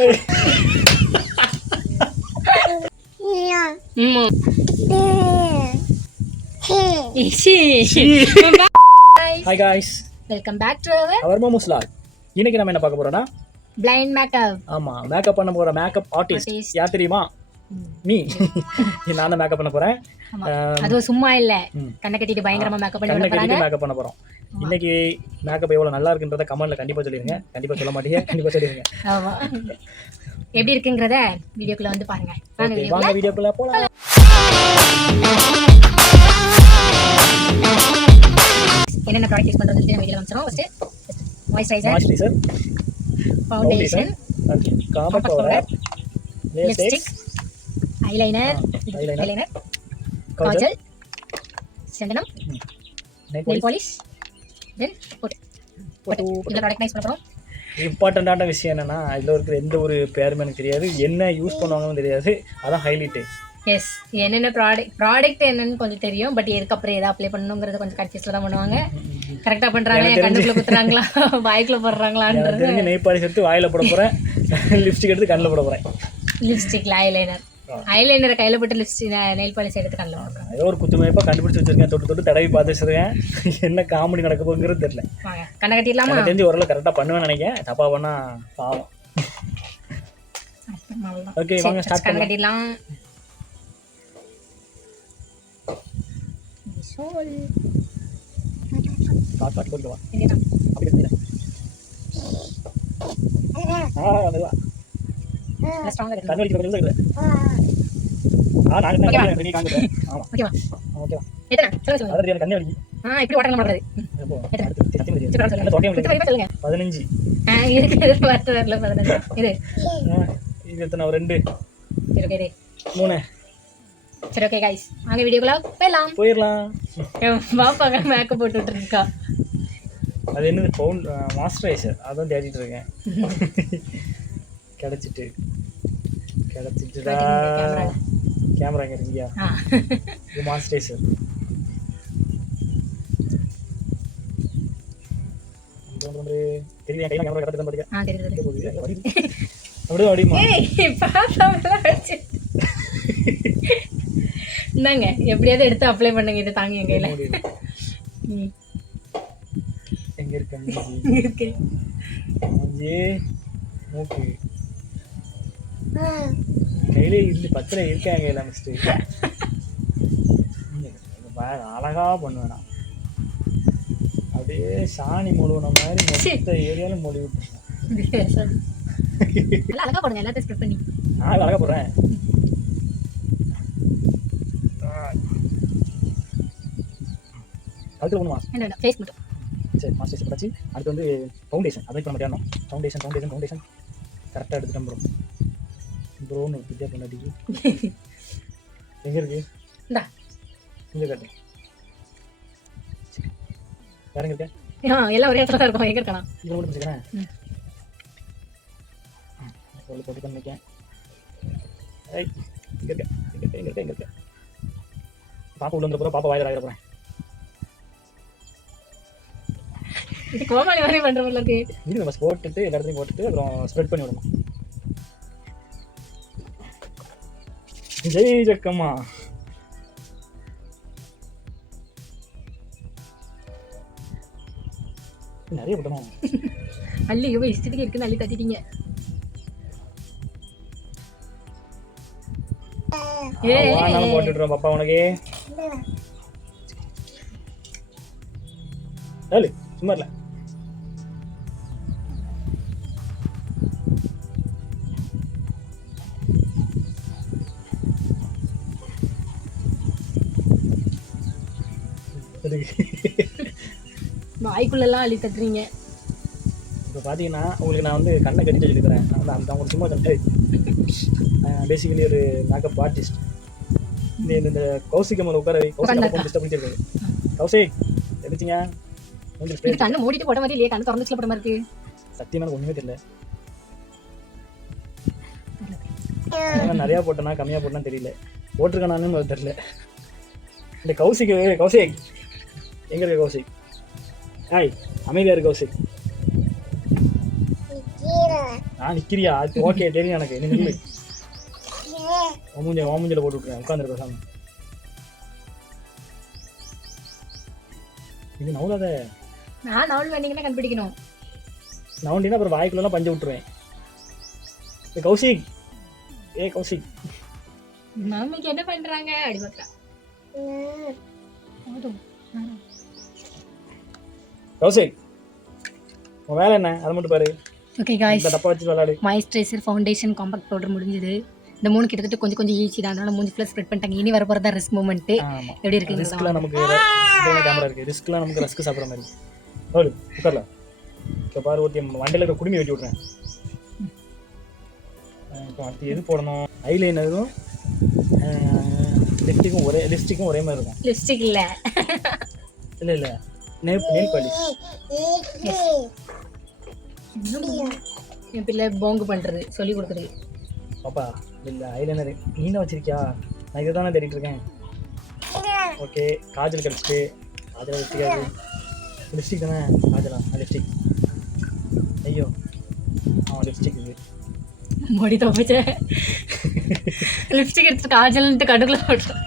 Hi guys, welcome back to our Momo's vlog. இன்னைக்கு நம்ம என்ன பார்க்க போறோம்னா blind makeup. ஆமா, மேக்கப் பண்ண போற மேக்கப் ஆர்டிஸ்ட் யார் தெரியுமா? நீ. நான் தான் மேக்கப் பண்ண போறேன். அது சும்மா இல்ல, கண்ணை கட்டிட்டு பயங்கரமா மேக்கப் பண்ண போறோம். இன்னைக்கு மேக்கப் எவ்வளவு நல்லா இருக்குன்றத கமெண்ட்ல கண்டிப்பா சொல்லிருங்க. கண்டிப்பா சொல்ல மாட்டீங்க, கண்டிப்பா சொல்லிருங்க. ஆமா, எப்படி இருக்குங்கறத வீடியோக்குள்ள வந்து பாருங்க. வாங்க வீடியோக்குள்ள போலாம். என்னென்ன ப்ராடக்ட் யூஸ் பண்றதுன்னு நம்ம வீடியோல காமிச்சறோம். First moisturiser, foundation, okay, compact powder, lipstick, eyeliner, kajal, சந்தனம், நெயில் பாலிஷ், தென் போட்டு இந்த ப்ராடக்ட் யூஸ் பண்றோம். இம்பார்ட்டன்டான விஷயம் என்னன்னா, இதுல இருக்கிற எந்த ஒரு பேருமே எனக்கு தெரியாது, என்ன யூஸ் பண்ணுவாங்கன்னு தெரியாது. அதான் ஹைலைட். எஸ், என்னென்ன ப்ராடக்ட் என்னன்னு கொஞ்சம் தெரியும், பட் எதுக்கப்புறம் எதை அப்ளை பண்ணணுங்கிறது கொஞ்சம் கன்ஃபியூஸ்ல தான் பண்ணுவாங்க. கரெக்டா பண்றாங்களா, கண்ணுக்குள்ள குத்துறாங்களா, வாய்க்குள்ள போடுறாங்களான்றது. நெயில் பாலிஷ் எடுத்து வாயில போட போறேன், லிப்ஸ்டிக் எடுத்து கண்ணுல போட போறேன். லிப்ஸ்டிக்ல ஐலைனர் கையில போட்டு லிப்ஸ்டிக் நெயில் பாலிஷ் எடுத்து கண்ணுல போடுறேன். ஏதோ ஒரு குத்துமைப்பா கண்டுபிடிச்சு வச்சிருக்கேன். தொட்டு தடவி பார்த்து வச்சிருக்கேன். என்ன காமெடி நடக்க போகுங்கிறது தெரியல. கண்ணை கட்டிடலாமா? தெரிஞ்சு ஓரளவு கரெக்டா பண்ணுவேன்னு நினைக்கிறேன். தப்பா பண்ணா பாவம். ஓகே, வாங்க ஸ்டார்ட் கண்ணை கட்டிடலாம். பாட்டு போடுவா அப்படி இல்ல. அதுவா ஸ்ட்ராங்கா இருக்கு. கண்ணு வலிக்குது இல்ல. நான் என்ன பண்ணி காங்குறேன். ஆமா, ஓகேவா? ஓகேவா. எத்தனை சொல்லுங்க. அத எனக்கு கண்ணு வலிக்குது. இப்படி ஓட்டலாம் பண்றது. சொல்லுங்க. 15. இருக்கு வாட்டர் வரல 15. இது எத்தனை? 2. சரி, ஓகே. 3. சரி, ஓகே गाइस, வாங்க வீடியோக்குள்ள போயிடலாம். பாப்பாங்க மேக்கப் போட்டுட்டு இருக்கா. அது என்னது? மாய்ஸ்சரைசர் அதான் தேடிட்டு இருக்கேன். கிடைச்சிட்டுடா. கேமரா எங்க இருக்கியா? இது மாய்ஸ்சரைசர். தெரியல, கையில கேமரா கடந்து பாருங்க. தெரியுது. அப்படியே அடிமா. பாப்பாவெல்லாம் அடிச்சு இந்தாங்க, எப்படியாவது எடுத்து அப்ளை பண்ணுங்க. இது தாங்க என் கையில. எங்க இருக்கு? மூக்கு கையில இருந்து பத்திர இருக்காங்க. கையில மிஸ்டேக். அழகா பண்ணுவேன். அப்படியே சாணி மொழுவன மாதிரி மொத்த ஏரியாலும் மொழி விட்டுருக்கேன். அழகா போடுங்க, எல்லாத்தையும் ஸ்ப்ரெட் பண்ணி. நான் அழகா போடுறேன். அடுத்து பண்ணுமா? என்ன ஃபேஸ் மட்டும். சரி, மாய்ஸ்சரைசர் போட்டாச்சு. அடுத்து வந்து ஃபவுண்டேஷன். அதை இப்போ நம்ம தேடணும். ஃபவுண்டேஷன் கரெக்டாக எடுத்துட்டோம் ப்ரோ. ப்ரோன்னு வித்தியா பண்ணாடி. எங்கே இருக்கு? இந்தா இங்கே காட்டு. வேற எங்கே இருக்கேன்? எல்லாம் ஒரே இடத்துல தான் இருக்கும். எங்கே இருக்கானா? இவ்வளோ மட்டும் வச்சுக்கிறேன். இவ்வளோ போட்டு பண்ணிக்கேன். இங்கே இருக்கேன். பாப்பா உள்ள வந்து போகிறேன். பாப்பா வாயில ஆகிட போகிறேன். இது கோமாளி மாதிரி பண்ற மாதிரி இருக்கு. இது நம்ம போட்டுட்டு எல்லா இடத்தையும் போட்டுட்டு அப்புறம் ஸ்ப்ரெட் பண்ணி விடணும். ஜெய் ஜக்கம்மா. நிறைய போட்டணும். அள்ளி இவ்வளோ இஷ்டத்துக்கு இருக்குன்னு அள்ளி தட்டிட்டீங்க. நானும் போட்டுடுறோம் பாப்பா உனக்கு. சும்மா இல்லை. வாய்க்குள்ளெல்லாம் அள்ளி தட்டுறீங்க. இப்போ பார்த்தீங்கன்னா உங்களுக்கு நான் வந்து கண்ணை கட்டிட்டு சொல்லிக்கிறேன். நான் வந்து அந்த அவங்க சும்மா கட்டு. பேசிக்கலி ஒரு மேக்கப் ஆர்டிஸ்ட். இந்த கௌசிக் மேலே உட்கார டிஸ்டர்ப் இருக்காது. கௌசிக் எடுத்தீங்க கண்ணை மூடிட்டு போட்ட மாதிரி இல்லையே, கண்ணு திறந்துச்சுல போட்ட மாதிரி இருக்கு. சத்தியமாக ஒன்றுமே தெரியல. நிறையா போட்டேன்னா கம்மியாக போட்டேன்னா தெரியல. போட்டிருக்கேனான்னு தெரியல. இந்த கௌசிக் எங்க இருக்க? கௌசிக் அமைதியா இருக்கு. கௌசிக் நான் நிக்கிறியா? ஓகே தெரியும் எனக்கு. நீ நில்லு. மூஞ்சில போட்டு விட்டுறேன். உட்காந்துரு பேசாம. இது நவுலாத. நான் நவுல் வேண்டிங்கன்னா கண்டுபிடிக்கணும். நவுண்டினா அப்புறம் வாய்க்குள்ளலாம் பஞ்சு விட்டுருவேன். கௌசிக், கௌசிக் மாமிக்கு என்ன பண்றாங்க அப்படி பார்த்தா. கௌசிக், உன் வேலை என்ன? அதை மட்டும் பாரு. ஓகே गाइस, இந்த டப்பா வச்சு விளையாடு. மாய்ஸ்சரைசர், ஃபவுண்டேஷன், காம்பாக்ட் பவுடர் முடிஞ்சது. இந்த மூணு கிட்டத்தட்ட கொஞ்சம் ஈஸி தான். அதனால மூஞ்சி ஃபுல்லா ஸ்ப்ரெட் பண்ணிட்டாங்க. இனி வர போறதா ரிஸ்க் மூமெண்ட். ஆமா. எப்படி இருக்கு? ரிஸ்க்ல நமக்கு கேமரா இருக்கு. ரிஸ்க்ல நமக்கு ரஸ்க் சாப்பிடுற மாதிரி. ஓடு உட்கார்ல. இப்ப பாரு ஊத்தி வண்டில இருக்க குடுமி வெட்டி விடுறேன். இப்போ அடுத்து எது போடணும்? ஐலைனரும் லிப்ஸ்டிக்கும் ஒரே மாதிரி இருக்கும். லிப்ஸ்டிக் இல்ல. இல்ல நெயில் பாலிஷ். என் பிள்ளை போங்கு பண்றது சொல்லி கொடுக்குறது. பாப்பா இல்ல ஐலைனர் நீ தான் வச்சிருக்கியா? நான் இதை தானே தேடிட்டு இருக்கேன். ஓகே காஜல் கழிச்சிட்டு காஜல் வச்சுக்காது. லிப்ஸ்டிக் தானே? காஜலா? லிப்ஸ்டிக். ஐயோ லிப்ஸ்டிக் இது மொடி தப்பிச்ச. லிப்ஸ்டிக் எடுத்து காஜல்ன்ட்டு கடுக்குல போட்டோம்.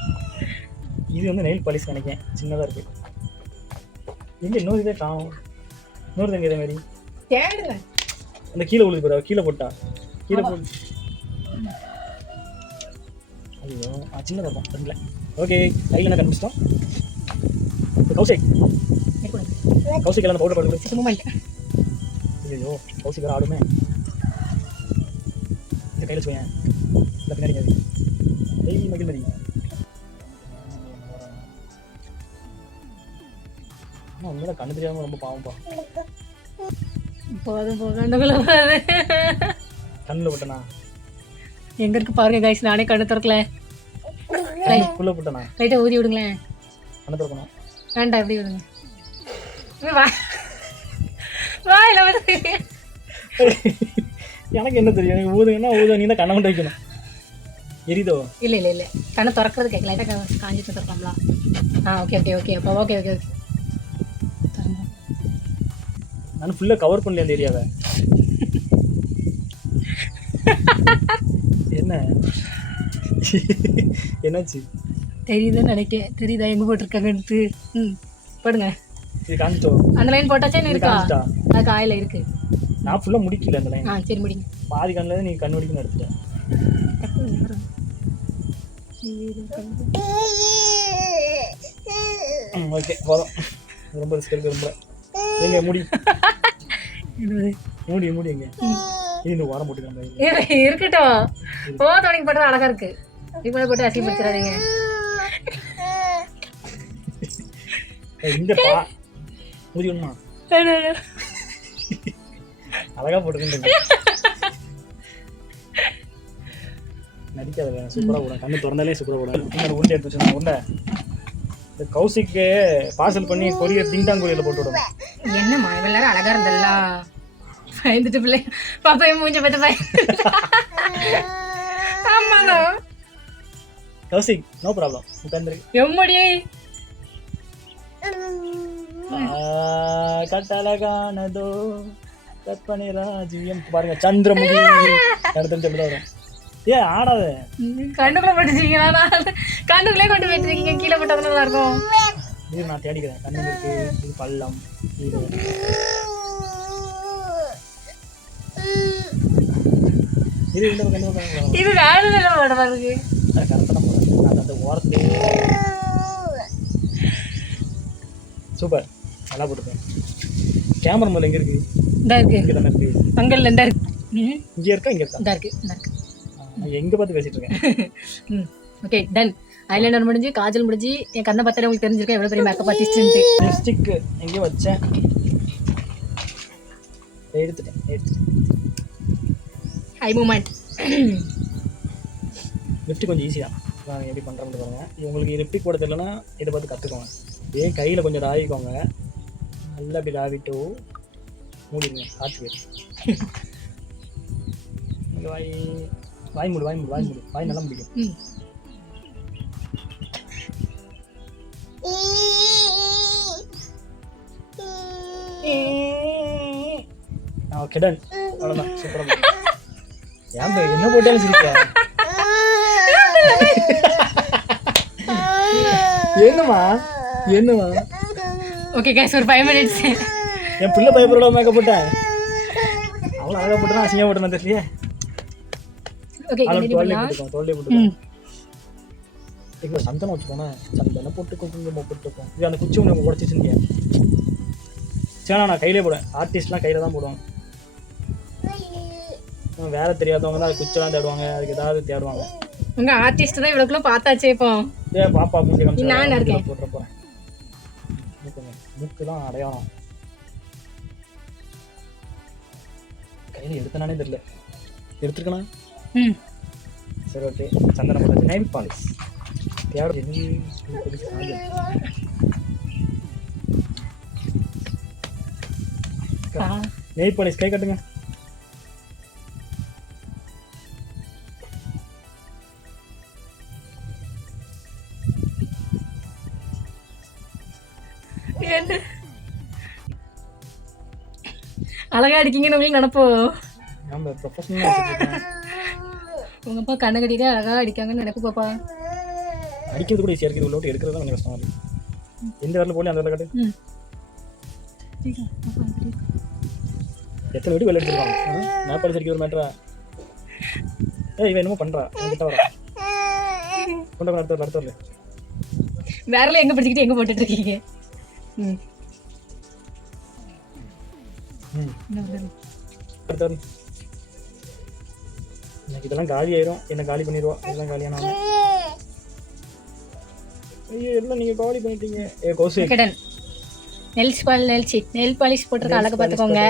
இது வந்து நெயில் பாலிஷ் நினைக்கிறேன். சின்னதாக இருக்கு. எங்கே இன்னொரு இதே காணும்? இன்னொரு தங்க இதே மாதிரி தேடுங்க. அந்த கீழே விழுது போகிறா. கீழே போட்டா கீழே போடு. ஐயோ சின்னதாக இருக்கும் ரெண்டில். ஓகே கையில் கண்டுபிடிச்சிட்டோம். கௌசிக் எல்லாம் பவுடர் பண்ணி மூமெண்ட். ஐயோ கௌசிக் வேறு ஆடுமே. இந்த கையில் வச்சுக்கோங்க. இல்லை பின்னாடி மகிழ் மதி. ஆனால் உண்மையில கண்ணு தெரியாமல் ரொம்ப பாவம்பா. போதும் கண்ணுக்குள்ள போகுது. கண்ணில் போட்டனா எங்க இருக்கு பாருங்க गाइस. நானே கண்ணு திறக்கல. குள்ள போட்டனா லைட்டா ஊதி விடுங்களேன். கண்ணு திறக்கணும். வேண்டாம் எப்படி விடுங்க. வாயில வந்து எனக்கு என்ன தெரியும்? நீ ஊதுங்கன்னா ஊத. நீ தான் கண்ணை மட்டும் வைக்கணும். எரிதோ? இல்ல கண்ணை திறக்கிறது கேட்கல. லைட்டா காஞ்சிட்டு திறக்கலாம்ல. ஓகே அப்போ ஓகே. நான் ஃபுல்லாக கவர் பண்ணல அந்த ஏரியாவை. என்ன என்னாச்சு? தெரியுதுன்னு நினைக்கிறேன். தெரியுதா எங்கே போட்டிருக்காங்கன்ட்டு? போடுங்க. இது காமிச்சிட்டோ? அந்த லைன் போட்டாச்சா என்ன இருக்கா? அது காயில் இருக்கு. நான் ஃபுல்லாக முடிக்கல அந்த லைன். சரி முடிங்க. பாதி கண்ணில் நீ கண் வடிக்கணும் எடுத்துட்டேன். ஓகே போதும். ரொம்ப ரிஸ்க் எடுக்க ரொம்ப எங்க முடி எங்க இந்த வாரம் போட்டுக்கலாம். இருக்கட்டும். தொடங்கி போட்டது அழகா இருக்கு. இப்போ போட்டு அசிங்கப்படுத்தாதீங்க. இந்த முடி ஒண்ணுமா அழகா போட்டுக்கிட்டு நடிக்காத. சூப்பரா போடும். கண்ணு திறந்தாலே சூப்பரா போடும். இன்னொரு உருண்டை எடுத்து வச்சுருந்தேன். உருண்டை இந்த கௌசிக்கு பார்சல் பண்ணி கொரியர் திண்டாங்கூரியில் போட்டு விடுவேன். என்னம்மா இவ்வளோ நேரம் அழகா இருந்தல்ல? பயந்துட்டு பிள்ளை பாப்பா மூஞ்ச பார்த்து ஆமாங்க. Kaushik no problem. உட்காந்துரு. எம்மடியே கட்டழகானதோ கற்பனை ராஜ்யம். பாருங்க சந்திரமுகி அடுத்து எப்படி வரும். ஏன் ஆடாத? கண்ணுக்குள்ள போட்டுச்சிங்களா? கண்ணுக்குள்ளே கொண்டு போயிட்டுருக்கீங்க. கீழே போட்டது நல்லா இருக்கும். இது நான் தேடிக்கிறேன். கண்ணு இருக்கு. இது பள்ளம். இது இந்த பக்கம் இது வேலை போட இருக்கு. கரெக்டாக தான் போகிறேன். அது அந்த ஓரத்து சூப்பர் நல்லா போட்டுருக்கேன். கேமரா முதல்ல எங்கே இருக்கு? இந்த இருக்கு. இங்கே தானே இருக்கு. அங்கல்ல இந்த இருக்கு. இங்கே இருக்கா? இங்கே இருக்கா? இந்த இருக்கு. எங்கே பார்த்து பேசிட்டு இருக்கேன். Okay done. ஐலைனர் முடிஞ்சு, காஜல் முடிஞ்சு. என் கண்ணை பார்த்தாலே உங்களுக்கு தெரிஞ்சிருக்கேன் எவ்வளோ பெரிய மேக்கப் ஆர்டிஸ்ட்ன்ட்டு. லிப்ஸ்டிக் எங்கேயோ வச்சேன். எடுத்துட்டேன். High moment. லிப்ஸ்டிக் கொஞ்சம் ஈஸி தான். நான் எப்படி பண்ணுறேன்னு பாருங்க. உங்களுக்கு லிப்ஸ்டிக் போட தெரியலன்னா இதை பார்த்து கற்றுக்கோங்க. ஏன் கையில் கொஞ்சம் ராவிக்கோங்க. நல்லா அப்படி ராவிட்டு மூடிடுங்க. காற்று போயிடும். வாய் மூடு. வாய் நல்லா முடிக்கும். கிடன் அவ்வளோதான் சூப்பராக. ஏன் என்ன போட்டாலும் சிரிக்க? என்னம்மா என்னம்மா? ஓகே கைஸ், ஒரு 5 minutes. என் பிள்ளை பயப்பட மேக்கப் போட்டேன். அவ்வளோ அழகாக போட்டுனா அசிங்கம் போட்டுனா தெரியலையே. ஓகே தோல்லே போட்டுக்கோம். இப்போ சந்தனம் வச்சுக்கோண்ணே, சந்தனம் போட்டுக்கோ, குங்குமம் போட்டுக்கோ. இது அந்த குச்சி உங்களுக்கு உடச்சிச்சுங்க. சரிண்ணா, நான் கையிலே போடுவேன். ஆர்டிஸ்ட்லாம் கையில் தான் போடுவாங்க. வேற தெரியாதவங்க தான் அது குச்செல்லாம் தேடுவாங்க, அதுக்கு ஏதாவது தேடுவாங்க. உங்க ஆர்டிஸ்ட் தான் இவ்வளோக்குள்ள பார்த்தாச்சே. இப்போ பாப்பா மூஞ்சி நான் இருக்கேன் போட்டுற போகிறேன். மூக்கு தான் அடையாளம். கையில் எடுத்தனானே தெரியல. எடுத்துருக்கணா? சரி ஓகே. சந்தனம் போட்டாச்சு. நெயில் பாலிஷ் நெயில் பாலிஷ் கை கட்டுங்க. அழகா அடிக்கீங்கன்னு உங்களுக்கு நினைப்போம். நம்ம ப்ரொஃபஷனலா வச்சிருக்கோம். உங்க அப்பா கண்ணை கட்டிட்டே அழகா அடிக்காங்கன்னு நினைப்பு பாப்பா. அடிக்கிறது கூட ஈஸியாக இருக்குது, உள்ள எடுக்கிறது தான் கொஞ்சம் கஷ்டமா இருக்கு. எந்த வரல போல அந்த வரல கட்டு. எத்தனை வீட்டு வெளில எடுத்துருக்காங்க. நான் படிச்சு அடிக்க ஒரு மேட்டரா. இவன் என்னமோ பண்றா, என்கிட்ட வர கொண்ட அடுத்த வரல. வேறல எங்க படிச்சுக்கிட்டு எங்க போட்டுட்டு இருக்கீங்க? எனக்கு இதெல்லாம் காலி ஆயிரும். என்ன காலி பண்ணிடுவா? இதெல்லாம் காலியான ஐயோ எல்லாம் நீங்க காலி பண்ணிட்டீங்க. கௌசி நெல் பாலிஷ் போட்டுருக்க அழகா பாத்துக்கோங்க.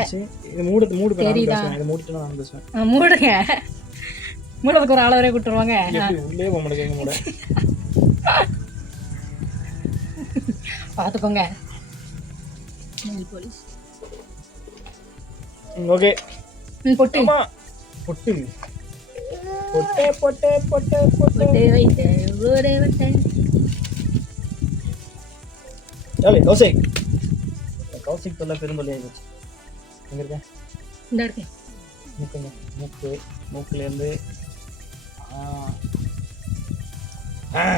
இது மூடு தெரியுதா? இது மூடிட்டு நான் பேசுவேன். மூடுங்க. மூடதுக்கு ஒரு ஆள வரைய கூட்டுருவாங்க. உள்ளே போக மாட்டேங்க மூட. பாத்துக்கோங்க. நெல் பாலிஷ் ஓகே. பொட்டு பொட்டு பொட்டே பொட்டே பொட்டே பொட்டே வைத்தே ஒரே வட்டே. சரி கௌசிக் தொல்லை பெருந்தொல்லை ஆயிடுச்சு. எங்க இருக்க? இந்த இருக்கேன். மூக்குலேருந்து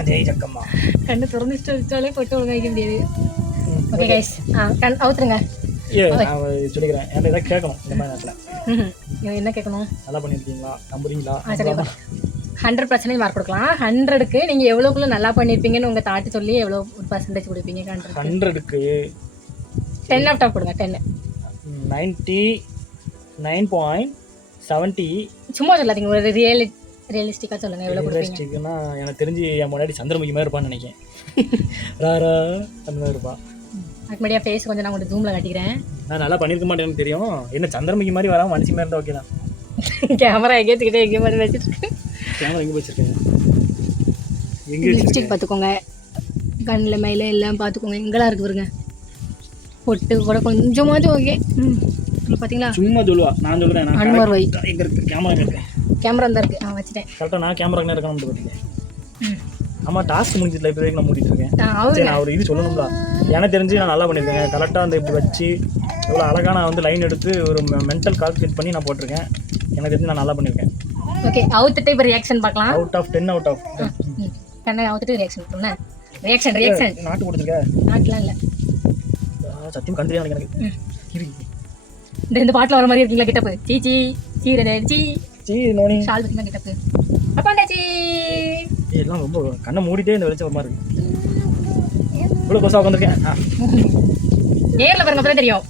ஜெய் ஜக்கம்மா. கண்ணு திறந்துட்டு வச்சாலே பொட்டு ஒழுங்கா வைக்க முடியாது. ஓகே கைஸ், கண் அவுத்துருங்க. நான் சொல்லிக்கிறேன். என்கிட்ட ஏதாவது கேட்கணும் இந்த மாதிரி நேரத்தில். என்ன கேட்கணும்? நல்லா பண்ணியிருக்கீங்களா? நம்புறீங்களா? 100% மார்க் கொடுக்கலாம். 100க்கு நீங்கள் எவ்வளோக்குள்ள நல்லா பண்ணியிருப்பீங்கன்னு உங்கள் தாட்டி சொல்லி எவ்வளோ ஒரு பர்சன்டேஜ் கொடுப்பீங்க? 100க்கு 10 out of கொடுங்க. 10 99.70. சும்மா சொல்லாதீங்க, ஒரு ரியலிஸ்டிக்காக சொல்லுங்கள். எவ்வளோ கொடுப்பீங்கன்னா எனக்கு தெரிஞ்சு என் முன்னாடி சந்திரமுகி மாதிரி இருப்பான்னு நினைக்கிறேன். ராரா அந்த மாதிரி இருப்பா. அதுக்கு முன்னாடியே ஃபேஸ் கொஞ்சம் நான் உங்களுக்கு ஜூமில் காட்டிக்கிறேன். நான் நல்லா பண்ணியிருக்க மாட்டேன்னு தெரியும். என்ன சந்திரமுகி மாதிரி வராமல் மனுஷி மாதிரி இருந்தால் ஓகே தான். கேமரா எங்கேச்சுக்கிட்டே எங்கே மாதிரி வச்சுருக்கேன். கேமரா எங்கே வச்சுருக்கேன்? எங்கே லிப்ஸ்டிக் பார்த்துக்கோங்க, கண்ணில் மேலே எல்லாம் பார்த்துக்கோங்க. எங்கெல்லாம் இருக்குது பாருங்க. பொட்டு கூட கொஞ்சமாவது ஓகே. பார்த்தீங்களா? சும்மா சொல்லுவா. நான் சொல்கிறேன். அனுமார் வை. எங்கே இருக்குது கேமரா? இருக்கேன். கேமரா தான் இருக்குது. வச்சுட்டேன் கரெக்டாக. நான் கேமராக்குனே இருக்கணும்னு பார்த்தீங்க. ஆமாம், டாஸ்க் முடிஞ்சதில்ல. இப்போ வரைக்கும் நான் மூடிட்டு இருக்கேன். நான் ஒரு இது சொல்லணும்ல. எனக்கு தெரிஞ்சு நான் நல்லா பண்ணியிருக்கேன். கரெக்டாக அந்த இப்படி வச்சு எவ்வளோ அழகாக நான் வந்து லைன் எடுத்து ஒரு மென்டல் கால்குலேட் பண்ணி நான் போட்டிருக்கேன். எனக்கு தெரிஞ்சு நான் நல்லா பண்ணியிருக்கேன். ஓகே, அவுத்துட்டு இப்போ ரியாக்ஷன் பார்க்கலாம். அவுட் ஆஃப் 10 அவுட் ஆஃப் கண்ணை அவுத்துட்டு ரியாக்ஷன் பண்ணேன். ரியாக்ஷன் நாட்டு கொடுத்துருக்க. நாட்டுலாம் இல்லை, சத்தியம் கண்டிப்பாக எனக்கு இந்த பாட்டில் வர மாதிரி இருக்கீங்களா? கிட்டப்பு சீச்சி சீரனே சீ நோனி ஷால் வச்சுக்கலாம். கிட்டப்பு அப்பாண்டாச்சி எல்லாம் ரொம்ப கண்ணை மூடிட்டே இந்த வெளிச்சம் ஒரு மாதிரி இருக்கு. இவ்வளோ கொசா உட்காந்துருக்கேன். நேரில் பாருங்க, அப்பதான் தெரியும்.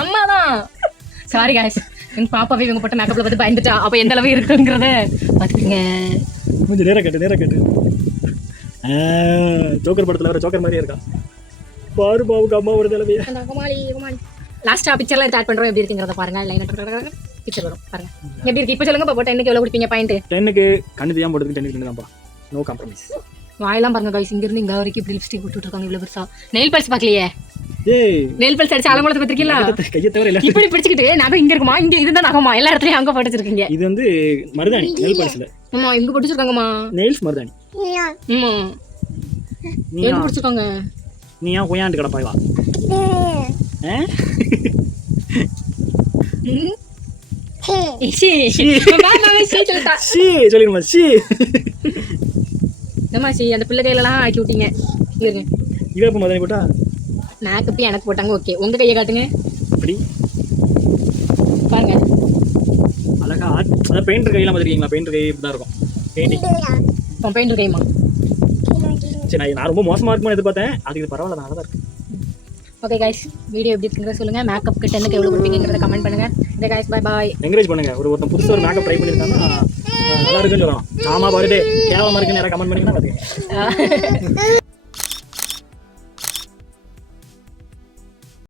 அம்மாதான். சாரி காய்ஸ், எங்க பாப்பாவே இவங்க போட்ட மேக்கப்ல பார்த்து பயந்துட்டா. அப்ப எந்த அளவு இருக்குங்கிறத பாத்துக்கங்க. கொஞ்சம் நேரம் கேட்டு ஜோக்கர் படத்துல வர ஜோக்கர் மாதிரியே இருக்கா பாரு. பாவுக்கு அம்மாவோட தலைமையா லாஸ்டா பிக்சர்ல ஆட் பண்றோம். எப்படி இருக்குங்கிறத பாருங்க. லைன் பிக்சர் வரும் பாருங்க. எப்படி இருக்கு இப்போ சொல்லுங்க. இப்போ 10க்கு எவ்வளவு கொடுப்பீங்க? பாயிண்ட் 10க்கு கண்ணு தெரியாம போடுறதுக்கு 10க்கு தான்ப்பா. No compromise. வாயெல்லாம் பாருங்க காய்ஸ், இங்க இருந்து இங்க வரைக்கும் இப்படி லிப்ஸ்டிக் போட்டுட்டு இருக்காங்க. இவ்வளவு பெருசா. நெயில் பாலிஷ் பார்க்கலையே. ஏய் நெயில் பாலிஷ் அடிச்சு அலங்கோலத்தை பத்திருக்கீங்களா? கையை தவிர இல்லை. இப்படி பிடிச்சிக்கிட்டு நகம் இங்க இருக்குமா, இங்க இதுதான் நகமா, எல்லா இடத்துலயும் அங்க போட்டு வச்சிருக்கீங்க. இது வந்து மருதாணி நெயில் பாலிஷ்ல. ஆமா இங்க போட்டு வச்சிருக்காங்கம்மா. நெயில்ஸ் மருதாணி. ஆமா எங்க பிடிச்சிருக்காங்க? நீ ஏன் கொய்யாண்டு கிடப்பாய் வா. சொல்லிடுமா சி அந்த பிள்ளை கையிலலாம் ஆக்கி விட்டீங்க. இவ மருதாணி போட்டா மேக்கப் எனக்கு போட்டாங்க. ஓகே உங்க கையை காட்டுங்க. இப்படி பாருங்க அழகா. அதான் பெயிண்டர் கையெல்லாம் பார்த்துருக்கீங்களா? பெயிண்டர் கை இப்படி தான் இருக்கும் பெயிண்டிங். பெயிண்டர் கைமா. சரி நான் ரொம்ப மோசமாக இருக்கும்னு எதிர்பார்த்தேன். அதுக்கு இது பரவாயில்ல, நல்லா தான் இருக்கு. ஓகே கைஸ், வீடியோ எப்படி இருக்குங்கிறத சொல்லுங்கள். மேக்கப் கிட்ட எனக்கு எவ்வளோ கொடுப்பீங்கிறத கமெண்ட் பண்ணுங்கள். Okay guys, bye bye. Encourage பண்ணுங்க. ஒருத்தன் புதுசாக ஒரு மேக்கப் ட்ரை பண்ணியிருக்காங்கன்னா நல்லா இருக்குன்னு சொல்லலாம். ஆமாம் பாருடே கேவலமாக இருக்குன்னு யாராவது கமெண்ட் பண்ணிங்கன்னா பார்த்துக்கேன்.